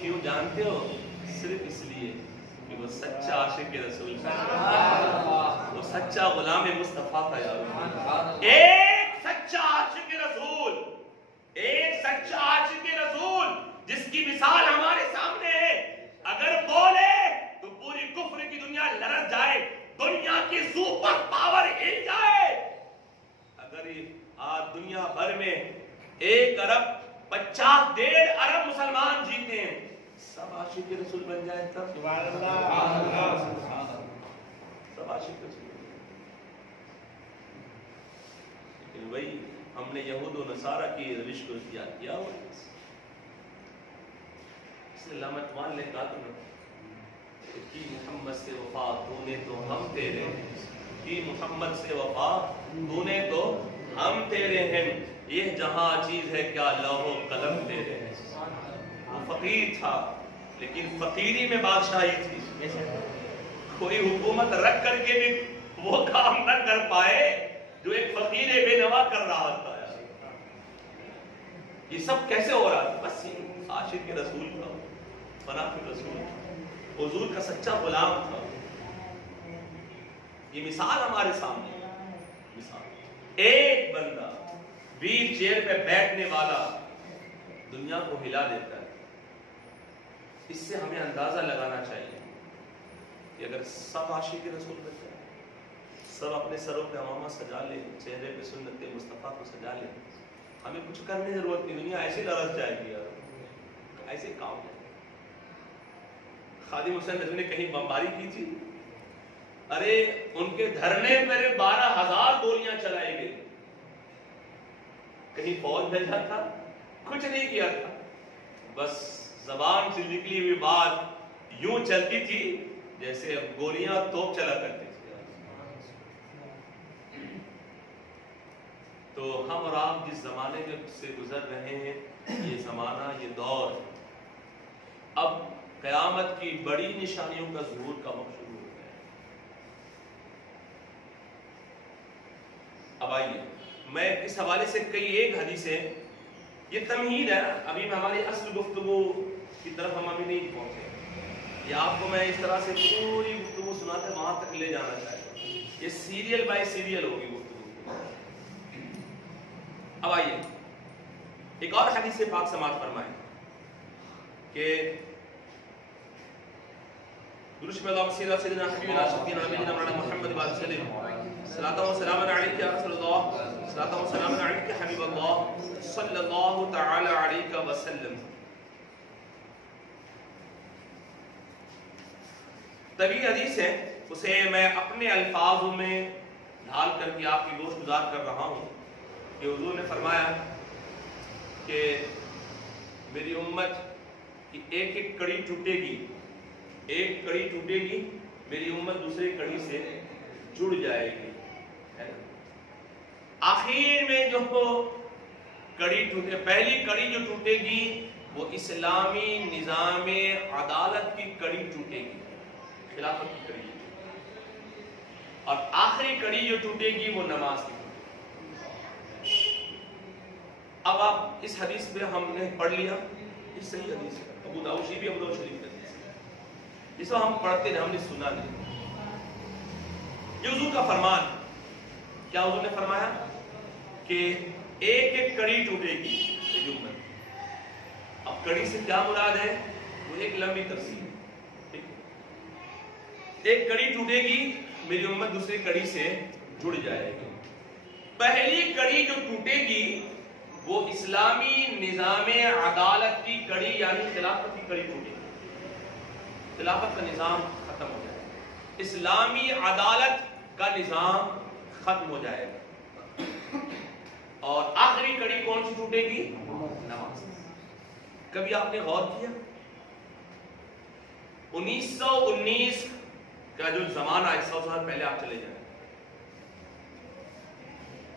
کیوں جانتے ہو؟ صرف اس لیے کہ وہ سچا عاشق رسول تھا، وہ سچا غلام مصطفیٰ تھا. یار ایک سچا عاشق رسول، ایک سچا عاشق رسول جس کی مثال ہمارے سامنے ہے، اگر بولے تو پوری کفر کی دنیا لرز جائے، دنیا کی سپر پاور ہل جائے. اگر آج دنیا بھر میں 1 ارب 50 ارب مسلمان جیتے ہیں، سب عاشق رسول بن جائے تب. سبحان اللہ، سب عاشق رسول. لیکن وہی ہم نے یہود و نصارہ کی روش کو اختیار کیا ہوا. اس لیے علامہ اقبال نے کہا تھا کہ محمد سے وفا تو نے تو ہم تیرے ہیں، کہ محمد سے وفا تو نے تو ہم تیرے ہیں، یہ جہاں چیز ہے کیا لوح و قلم تیرے ہیں. وہ فقیر تھا لیکن فقیری میں بادشاہی تھی. کوئی حکومت رکھ کر کے بھی وہ کام نہ کر پائے جو ایک فقیر بے نوا کر رہا تھا. یہ سب کیسے ہو رہا تھا؟ بس عاشق رسول تھا، فناف رسول تھا، حضور کا سچا غلام تھا. یہ مثال ہمارے سامنے ہے. مثال ایک بندہ ویل چیئر پہ بیٹھنے والا دنیا کو ہلا دیتا ہے. اس سے ہمیں اندازہ لگانا چاہیے کہ اگر سب عاشق رسول بن جائیں، سب اپنے سروں پہ امامہ سجا لیں، چہرے پہ سنت مصطفیٰ کو سجا لیں، ہمیں کچھ کرنے کی ضرورت نہیں، دنیا ایسے لرز جائے گی. یار ایسے کام ہے. خادم حسین رضوی نے کہیں بمباری کی تھی، ارے ان کے دھرنے پر 12,000 گولیاں چلائی گئی. کہیں فوج بھیجا تھا؟ کچھ نہیں کیا تھا. بس زبان سے نکلی ہوئی بات یوں چلتی تھی جیسے گولیاں توپ چلا کرتی تھی. تو ہم اور آپ جس زمانے میں سے گزر رہے ہیں، یہ زمانہ، یہ دور، اب قیامت کی بڑی نشانیوں کا ظہور کا وقت شروع ہو گیا ہے. اب آئیے میں اس حوالے سے کئی ایک حدیثیں، یہ تمہید ہے، ابھی میں ہماری اصل گفتگو کی طرف ہم ابھی نہیں پہنچے. یہ آپ کو میں اس طرح سے پوری گفتگو سنا کر وہاں تک لے جانا چاہتا ہوں. یہ سیریل بائی سیریل ہوگی گفتگو. اب آئیے ایک اور حدیث پاک سماعت فرمائیں کہ درود میں اللهم صل على سيدنا حبيبنا شفيعنا نبينا مولانا محمد وعلى اله وسلم. صلاة وسلام عليك يا رسول الله، صلاة وسلام عليك يا حبيب الله، صلى الله تعالى عليك وسلم. طویل حدیث ہے، اسے میں اپنے الفاظوں میں ڈھال کر کے آپ کی گوش گزار کر رہا ہوں کہ حضور نے فرمایا کہ میری امت کی ایک ایک کڑی ٹوٹے گی، ایک کڑی ٹوٹے گی، میری امت دوسری کڑی سے جڑ جائے گی. آخر میں جو کڑی ٹوٹے، پہلی کڑی جو ٹوٹے گی وہ اسلامی نظام عدالت کی کڑی ٹوٹے گی، خلافت کی کڑی، اور آخری کڑی جو ٹوٹے گی وہ نماز کی۔ اب آپ اس حدیث پہ ہم نے پڑھ لیا، اس صحیح حدیث ہے، ابو داؤد شریف ابو داؤد شریف کا حدیث ہے، جس کو ہم پڑھتے ہیں، ہم نے سنا نہیں۔ یہ حضور کا فرمان، کیا حضور نے فرمایا کہ ایک ایک کڑی ٹوٹے گی میری امت۔ اب کڑی سے کیا مراد ہے؟ وہ ایک لمبی تفصیل ہے، ایک کڑی ٹوٹے گی، میری امت دوسری کڑی سے جڑ جائے گی۔ پہلی کڑی جو ٹوٹے گی وہ اسلامی نظام عدالت کی کڑی یعنی خلافت کی کڑی ٹوٹے گی، خلافت کا نظام ختم ہو جائے گا، اسلامی عدالت کا نظام ختم ہو جائے گا۔ اور آخری کڑی کون سی ٹوٹے گی؟ نماز۔ کبھی آپ نے غور کیا 1919 کا جو زمانہ ہے، 100 سال پہلے آپ چلے جائیں،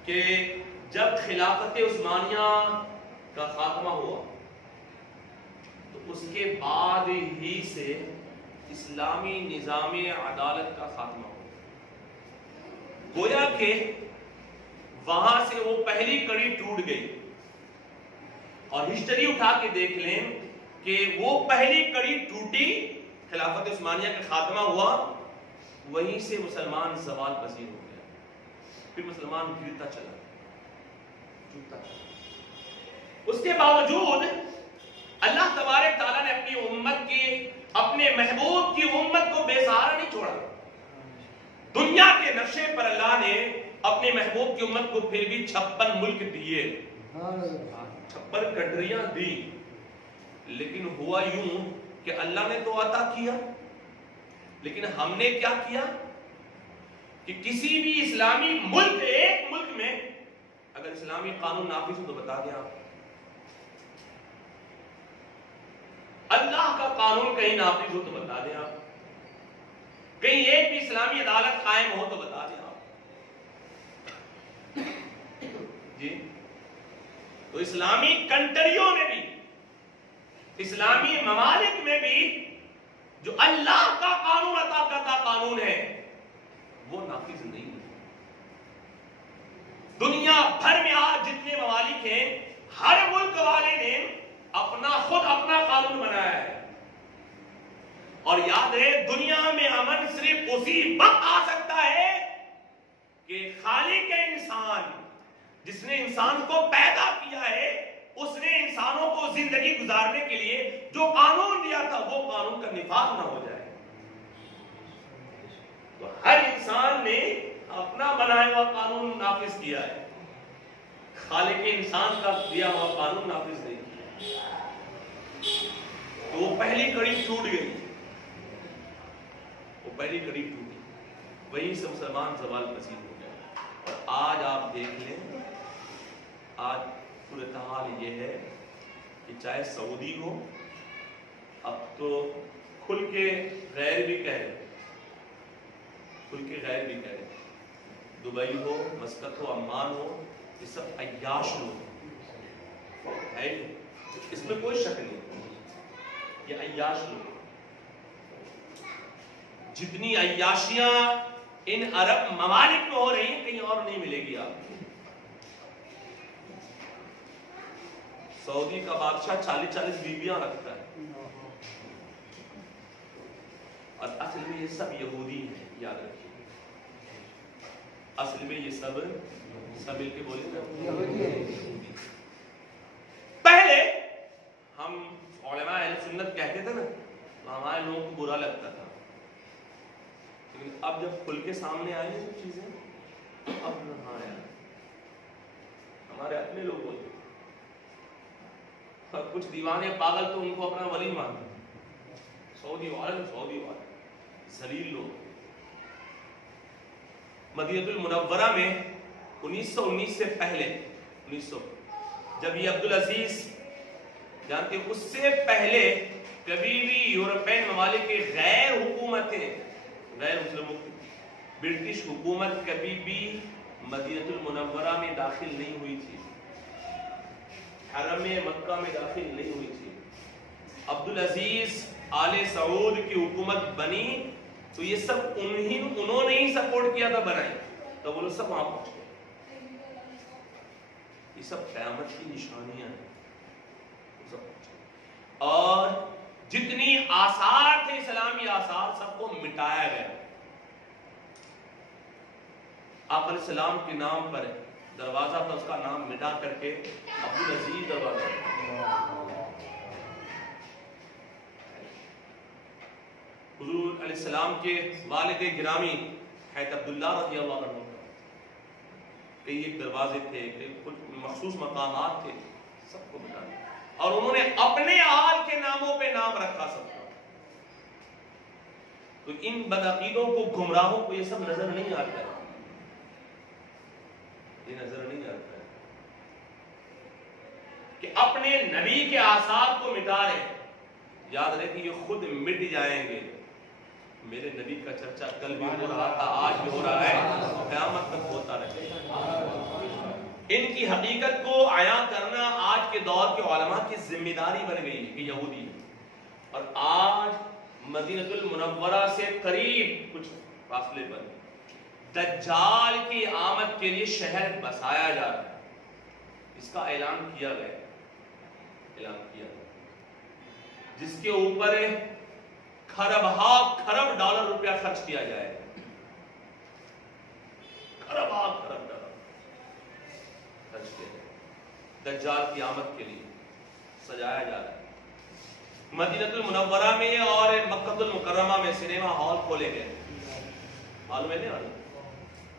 کہ جب خلافت عثمانیہ کا خاتمہ ہوا تو اس کے بعد ہی سے اسلامی نظام عدالت کا خاتمہ ہوا، گویا کہ وہاں سے وہ پہلی کڑی ٹوٹ گئی۔ اور ہسٹری اٹھا کے دیکھ لیں کہ وہ پہلی کڑی ٹوٹی، خلافت عثمانیہ کا خاتمہ ہوا، وہیں سے مسلمان زوال پذیر ہو گیا، پھر مسلمان گرتا چلا، ٹوٹتا چلا۔ اس کے باوجود اللہ تبارک تعالیٰ نے اپنی امت کی، اپنے محبوب کی امت کو بے سہارا نہیں چھوڑا۔ دنیا کے نقشے پر اللہ نے اپنے محبوب کی امت کو پھر بھی 56 ملک دیے، 56 کنٹریاں دی، لیکن ہوا یوں کہ اللہ نے تو عطا کیا، لیکن ہم نے کیا کیا کہ کسی بھی اسلامی ملک، ایک ملک میں اگر اسلامی قانون نافذ ہو تو بتا دیں آپ، اللہ کا قانون کہیں نافذ ہو تو بتا دیں آپ، کہیں ایک بھی اسلامی عدالت قائم ہو تو بتا دیں آپ جی۔ تو اسلامی کنٹریوں میں بھی، اسلامی ممالک میں بھی جو اللہ کا قانون عطا کرتا قانون ہے وہ نافذ نہیں ہے۔ دنیا بھر میں آج جتنے ممالک ہیں، ہر ملک والے نے خود اپنا قانون بنایا ہے، اور یاد رہے دنیا میں امن صرف اسی وقت آ سکتا ہے کہ خالق انسان، جس نے انسان کو پیدا کیا ہے، اس نے انسانوں کو زندگی گزارنے کے لیے جو قانون دیا تھا وہ قانون کا نفاذ نہ ہو جائے۔ تو ہر انسان نے اپنا بنایا ہوا قانون نافذ کیا ہے، خالق انسان کا دیا ہوا قانون نافذ نہیں کیا۔ تو وہ پہلی کڑی ٹوٹ گئی، وہ پہلی کڑی ٹوٹی، وہیں سے مسلمان زوال پذیر ہو گیا۔ اور آج آپ دیکھ لیں، آج صورتحال یہ ہے کہ چاہے سعودی ہو، اب تو کھل کے غیر بھی کہہ رہے، کھل کے غیر بھی کہہ رہے، دبئی ہو، مسقط ہو، عمان ہو، یہ سب عیاش لوگ ہے، اس میں کوئی شک نہیں، یہ عیاش لوگ۔ جتنی عیاشیاں ان عرب ممالک میں ہو رہی ہیں کہیں اور نہیں ملے گی آپ کو۔ سعودی کا بادشاہ 40 بیویاں رکھتا ہے، اور اصل میں یہ سب یہودی ہیں، یاد رکھیے، اصل میں یہ سب مل کے بولے نا یہودی۔ پہلے ہم علماء اہل سنت کہتے تھے نا تو ہمارے لوگوں کو برا لگتا تھا، لیکن اب جب کھل کے سامنے آئی ہیں سب چیزیں، اب ہاں یار ہمارے اپنے لوگ ہوتے، کچھ دیوانے پاگل تو ان کو اپنا ولی مانتے، سعودی والے ذلیل لوگ۔ مدینہ المنورہ میں 1919 سے پہلے، 1900 جب یہ عبدالعزیز جانتے، اس سے پہلے کبھی بھی یورپین ممالک کے غیر حکومتیں، غیر مسلم برٹش حکومت کبھی بھی مدینہ المنورہ میں داخل نہیں ہوئی تھی، حرم مکہ میں داخل نہیں ہوئی تھی۔ عبدالعزیز آل سعود کی حکومت بنی تو یہ سب انہوں نے ہی سپورٹ کیا تھا بنائی، تو وہ لوگ سب وہاں پہنچ گئے. یہ سب قیامت کی نشانیاں ہیں. اور جتنی آثار تھے اسلامی آثار سب کو مٹایا گیا. آپ علیہ السلام کے نام پر دروازہ تھا، اس کا نام مٹا کر کے عبدالعزیز دروازہ. حضور علیہ السلام کے والد گرامی حضرت عبداللہ رضی اللہ عنہ کئی ایک دروازے تھے، کچھ مخصوص مقامات تھے، سب کو مٹا دیا. اور انہوں نے اپنے آل کے ناموں پہ نام رکھا سب کا. تو ان بدعقیدوں کو، گمراہوں کو یہ سب نظر نہیں آتا ہے، یہ نظر نہیں آتا ہے کہ اپنے نبی کے آثار کو مٹا رہے ہیں. یاد رہے کہ یہ خود مٹ جائیں گے. میرے نبی کا چرچا کل بھی ہو رہا تھا، آج بھی ہو رہا ہے، قیامت تک ہوتا رہے گا. ان کی حقیقت کو عیاں کرنا آج کے دور کے علماء کی ذمہ داری بن گئی ہے کہ یہودی ہے. اور آج مدینہ المنورہ سے قریب کچھ فاصلے پر دجال کی آمد کے لیے شہر بسایا جا رہا ہے. اس کا اعلان کیا گیا، جس کے اوپر کھرب ڈالر روپیہ خرچ کیا جائے گا. کھرب ڈالر خرچ کیا جائے گا دجال کی آمد کے لیے سجایا جا رہا ہے. مدینہ المنورہ میں اور مکہ المکرمہ میں سینما ہال کھولے گئے. معلوم ہے نا،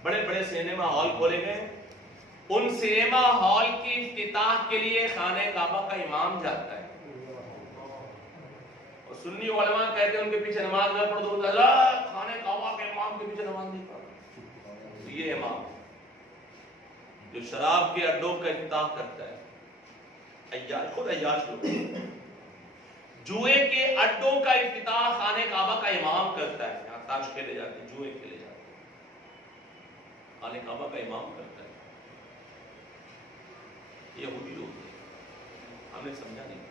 بڑے بڑے سینما ہال کھولے گئے. ان سینما ہال کی افتتاح کے لیے خانہ کعبہ کا امام جاتا ہے. اور سنی علماء کہتے ہیں ان کے پیچھے نماز نہ پڑھ دو، خانہ کعبہ کے امام کے پیچھے نماز نہیں پڑھ. تو یہ امام جو شراب کے اڈوں کا افتتاح کرتا ہے، خود عیاش لوگ، جوئے کے اڈوں کا افتتاح خانہ کعبہ کا امام کرتا ہے. یہاں تاش کھیلے جاتے ہیں، جوئے کھیلے جاتے ہیں، خانہ کعبہ کا امام کرتا ہے. یہودی لوگ ہیں، ہم نے سمجھا نہیں،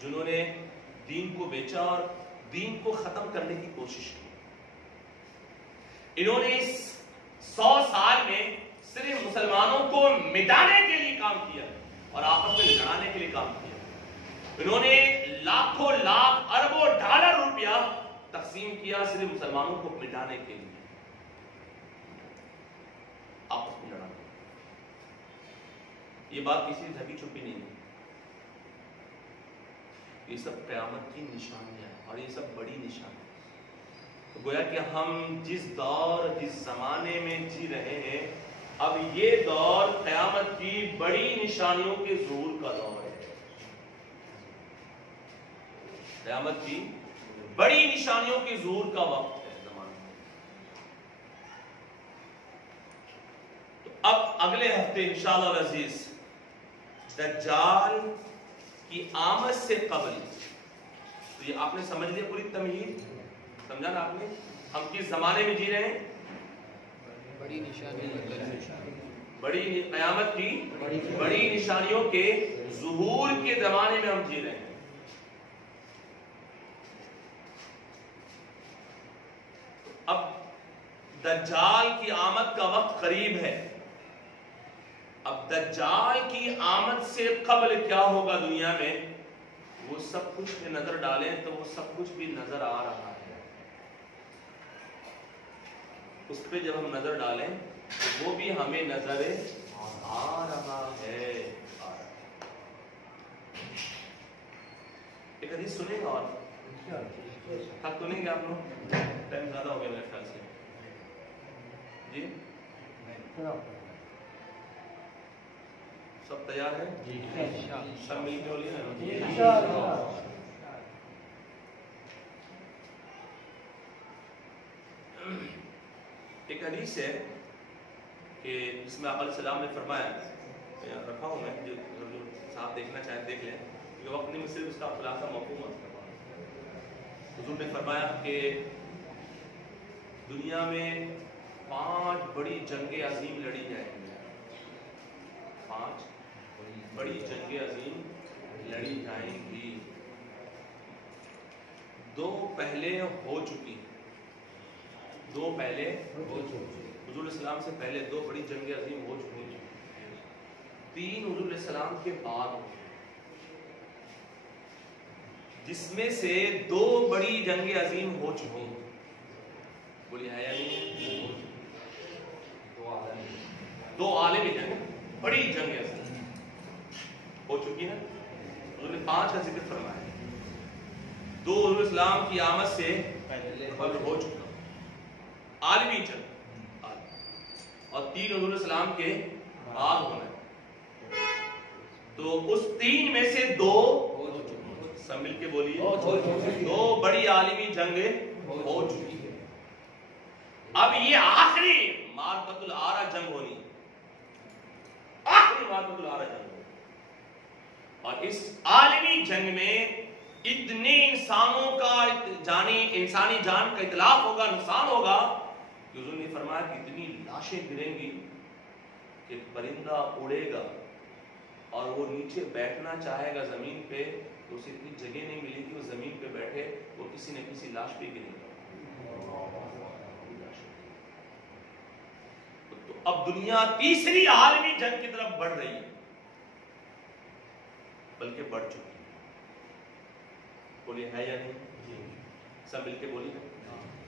جنہوں نے دین کو بیچا اور دین کو ختم کرنے کی کوشش کی. انہوں نے اس 100 سال میں صرف مسلمانوں کو مٹانے کے لیے کام کیا اور آپس میں لڑانے کے لیے کام کیا. انہوں نے لاکھوں لاکھ اربوں ڈالر روپیہ تقسیم کیا صرف مسلمانوں کو مٹانے کے لیے، آپس میں لڑانے. یہ بات کسی ڈھکی چھپی نہیں ہے. یہ سب قیامت کی نشانیاں ہیں اور یہ سب بڑی نشانیاں. گویا کہ ہم جس دور جس زمانے میں جی رہے ہیں، اب یہ دور قیامت کی بڑی نشانیوں کے ظہور کا دور ہے. قیامت کی بڑی نشانیوں کے ظہور کا وقت ہے زمانہ. تو اب اگلے ہفتے انشاءاللہ العزیز دجال کی آمد سے قبل، تو یہ آپ نے سمجھ لیا پوری تمہید، سمجھا نا آپ نے ہم کس زمانے میں جی رہے ہیں؟ بڑی نشانی، بڑی قیامت کی بڑی نشانیوں کے ظہور کے زمانے میں ہم جی رہے ہیں. اب دجال کی آمد کا وقت قریب ہے. اب دجال کی آمد سے قبل کیا ہوگا دنیا میں، وہ سب کچھ پہ نظر ڈالیں تو وہ سب کچھ بھی نظر آ رہا ہے. اس پہ جب ہم نظر ڈالیں تو وہ بھی ہمیں نظر آ رہا ہے. ایک حدیث سنیں گا اور تھک تو نہیں گے آپ لوگ؟ ٹائم زیادہ ہو گیا میرے خیال سے. جی سب تیار ہیں؟ سب مل کے بولیے نا. ایک حدیث ہے کہ اس میں آپ علیہ السلام نے فرمایا، رکھا ہوں میں، جو صاحب دیکھنا چاہیں دیکھ لیں، یہ وقت نہیں، صرف اس کا خلاصہ مفہوم ہے. حضور نے فرمایا کہ دنیا میں 5 بڑی جنگیں عظیم لڑی جائیں گی. 5 بڑی جنگیں عظیم لڑی جائیں گی. دو پہلے ہو چکی ہیں، دو پہلے حضور السلام سے پہلے دو بڑی جنگ عظیم ہو چکی ہیں، تین حضور السلام کے بعد، جس میں سے دو بڑی جنگ عظیم ہو چکی ہیں، بولی ہے یا نہیں؟ دو عالمی جنگ، بڑی جنگ عظیم ہو چکی ہے، حضور نے 5 کا ذکر فرمایا، 2 حضور اسلام کی آمد سے قبل ہو چکا عالمی جنگ، اور 3 حضور اسلام کے بعد ہونا ہے، تو اس 3 میں سے 2 سب مل کے بولیے 2 بڑی عالمی جنگیں ہو چکی ہے، اب یہ آخری معرکۃ العارہ جنگ ہونی، آخری معرکۃ العارہ جنگ ہونی، اور اس عالمی جنگ میں اتنے انسانوں کا انسانی جان کا اتلاف ہوگا، نقصان ہوگا، کہ حضور نے فرمایا کہ اتنی لاشیں گریں گی کہ پرندہ اڑے گا اور وہ نیچے بیٹھنا چاہے گا زمین پہ تو اسے اتنی جگہ نہیں ملے گی وہ زمین پہ بیٹھے، وہ کسی نہ کسی لاش پہ گرے گا۔ تو اب دنیا تیسری عالمی جنگ کی طرف بڑھ رہی ہے، بلکہ بڑھ چکی ہے، بولیے ہے یا نہیں؟ سب مل کے بولیے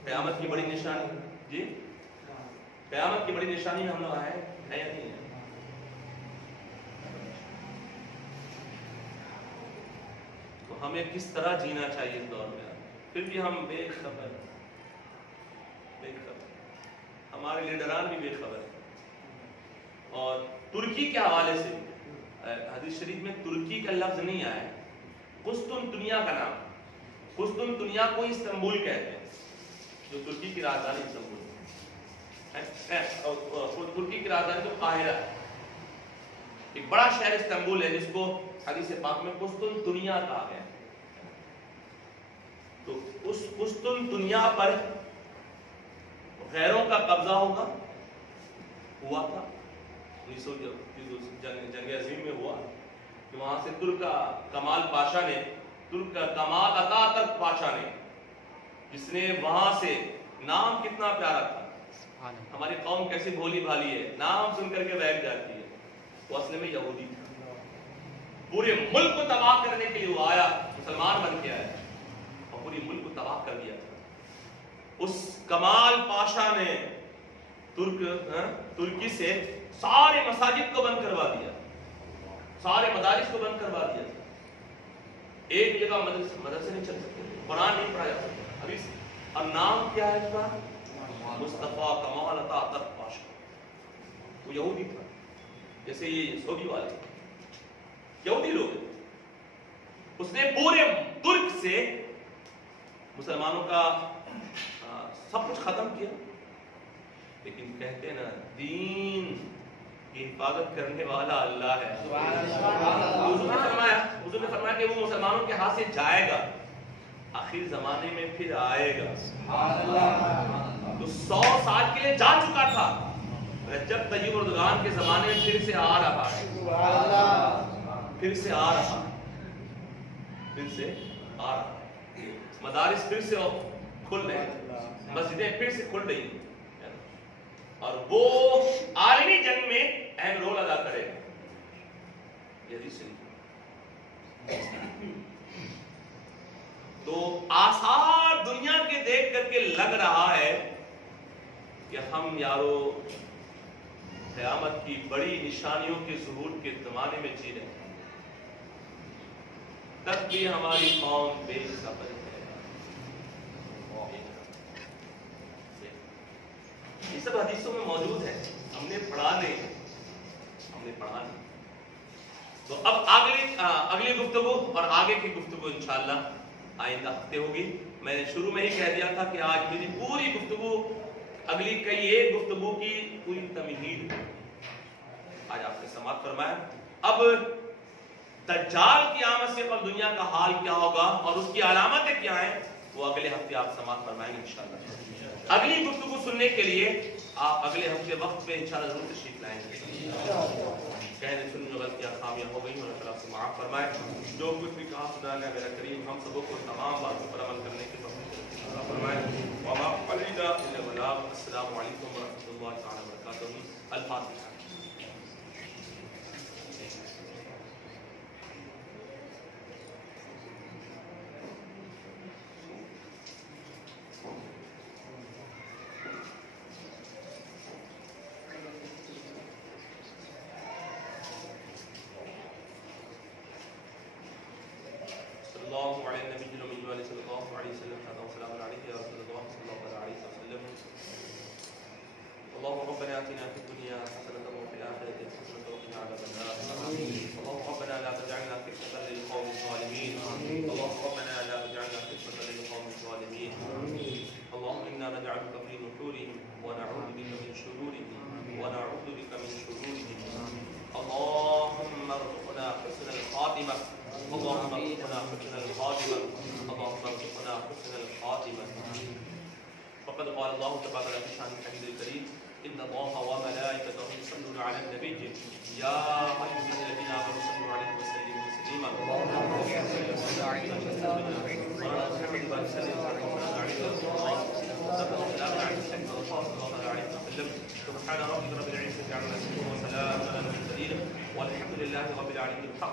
قیامت کی بڑی نشانی، جی قیامت کی بڑی نشانی میں ہم لوگ آئے ہے یا نہیں؟ تو ہمیں کس طرح جینا چاہیے اس دور میں؟ پھر بھی ہم بے خبر، ہمارے لیڈران بھی بے خبر ہیں، اور ترکی کے حوالے سے حدیث شریف میں ترکی کا لفظ نہیں آیا، قسطنطنیہ کا نام، قسطنطنیہ کو استنبول کہتے ہیں، جو ترکی کی راجدھانی استنبول ہے، ترکی کی راجدھانی تو قاہرہ ہے، ایک بڑا شہر استنبول ہے جس کو حدیث پاک میں قسطنطنیہ کہا گیا، تو اس قسطنطنیہ پر غیروں کا قبضہ ہوا تھا، 1900 جنگ عظیم میں ہوا، کہ وہاں سے ترک کمال پاشا نے، ترک کمال اتاتürk پاشا نے، جس نے وہاں سے، نام کتنا پیارا تھا، ہماری قوم کیسی بھولی بھالی ہے، نام سن کر کے بیٹھ جاتی ہے، وہ اصل میں یہودی تھا، پورے ملک کو تباہ کرنے کے لیے وہ آیا، مسلمان بن کے آیا اور پوری ملک کو تباہ کر دیا تھا۔ اس کمال پاشا نے ترکی سے سارے مساجد کو بند کروا دیا، سارے مدارس کو بند کروا دیا تھا، ایک جگہ مدرسے نہیں چل سکتے، قرآن نہیں پڑھا جا سکتا، حدیث، اور نام کیا ہے اس کا؟ مصطفیٰ کمال اتاتürk پاشا، وہ یہودی تھا، جیسے یہ سعودی والے یہودی لوگ ہیں، اس نے پورے ترک سے مسلمانوں کا سب کچھ ختم کیا، لیکن کہتے ہیں نا دین کی حفاظت کرنے والا اللہ ہے، حضور نے فرمایا کہ وہ مسلمانوں کے ہاتھ سے جائے گا، آخر زمانے میں پھر آئے گا، تو 100 سال کے لیے جا چکا تھا، رجب طیب اردگان کے زمانے میں پھر سے آ رہا ہے، پھر سے آ رہا ہے، پھر سے آ رہا ہے، مدارس پھر سے کھل رہے ہیں، مسجدیں پھر سے کھل رہی ہیں، اور وہ عالمی جنگ میں اہم رول ادا کرے گا، یہ حدیث تو آثار دنیا کے دیکھ کر کے لگ رہا ہے کہ ہم یارو قیامت کی بڑی نشانیوں کے ظہور کے زمانے میں جی رہے ہیں، تب بھی ہماری قوم بے خبر ہے، یہ سب حدیثوں میں موجود ہے، ہم نے پڑھا نہیں، تو اب اگلی گفتگو اور آگے کی گفتگو انشاءاللہ آئندہ ہفتے ہوگی۔ میں نے شروع میں ہی کہہ دیا تھا کہ آج میری پوری گفتگو اگلی کئی ایک گفتگو کی پوری تمہید آج آپ نے سماعت فرمایا۔ اب دجال کی آمد سے قبل دنیا کا حال کیا ہوگا اور اس کی علامتیں کیا ہیں، وہ اگلے ہفتے آپ سماعت فرمائیں گے انشاءاللہ۔ اگلی گفتگو سننے کے لیے آپ اگلے ہفتے وقت پہ انشاءاللہ ضرور تشریف لائیں گے۔ کہنے سننے جو غلطیاں خامیاں ہو گئی ہیں اللہ تعالیٰ سے معاف فرمائے۔ جو کچھ بھی کہا سنا گیا میرا کریم ہم سبوں کو تمام باتوں پر عمل کرنے کی توفیق عطا فرمائے۔ وما علینا الا البلاغ۔ السلام علیکم ورحمۃ اللہ تعالیٰ وبرکاتہ۔ الفاتحہ۔ الله على النبي الأمي صلى الله عليه وسلم وسلام عليك يا رسول الله صلى الله عليه وسلم. اللهم ربنا آتنا في الدنيا حسنة وفي الآخرة حسنة وقنا عذاب النار. اللهم ربنا لا تجعلنا فتنة للقوم الظالمين. اللهم ربنا لا تجعلنا فتنة للقوم الظالمين. اللهم إنا نجعلك في نحورهم ونعوذ بك من شرورهم ونعوذ بك من شرورهم. اللهم ارزقنا حسن الخاتمة. اللهم ارزقنا حسن الخاتمة. اللهم ارزقنا حسن الخاتمة. فقد قال الله تبارك في شأن الحديث الكريم إن الله وملائكته يصلون على النبي يا أيها الذين آمنوا صلوا عليه وسلموا تسليما. اللهم صل على سبحان ربك رب العزة عما يصفون وسلام على المرسلين والحمد لله رب العالمين.